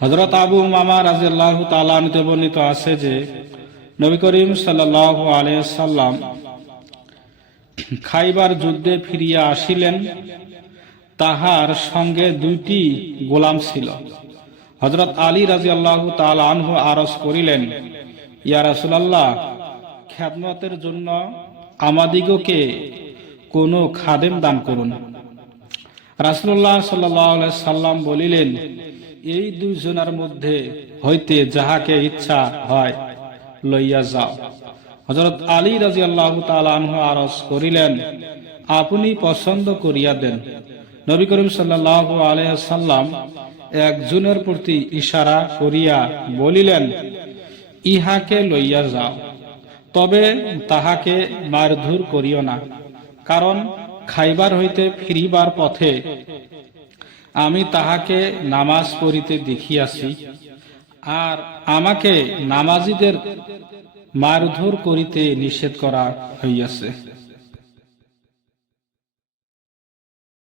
হযরত আবু উমামা রাদিয়াল্লাহু তাআলা আনহু বর্ণিত আছে যে নবী করিম সাল্লাল্লাহু আলাইহি ওয়াসাল্লাম খাইবার যুদ্ধে ফিরিয়া আসিলেন। তাহার সঙ্গে দুইটি গোলাম ছিল। হযরত আলী রাদিয়াল্লাহু তাআলা আনহু আরজ করিলেন, ইয়া রাসূলুল্লাহ, খেদমতের জন্য আমাদিগকে কোনো খাদেম দান করুন। রাসূলুল্লাহ সাল্লাল্লাহু আলাইহি সাল্লাম বলিলেন, এই দুইজনের মধ্যে হইতে যাহাকে ইচ্ছা হয় লইয়া যাও। হযরত আলী রাদিয়াল্লাহু তাআলা আনহু আরজ করিলেন, আপনি পছন্দ করিয়া দেন। নবী করিম সাল্লাল্লাহু আলাইহি ওয়াসাল্লাম একজনের প্রতি ইশারা করিয়া বলিলেন, ইহাকে লইয়া যাও, তবে তাহাকে মারধর করিও না, কারণ খাইবার হইতে ফিরিবার পথে আমি তাহাকে নামাজ পড়িতে দেখিয়াছি, আর আমাকে নামাজীদের মারধর করিতে নিষেধ করা হইয়াছে।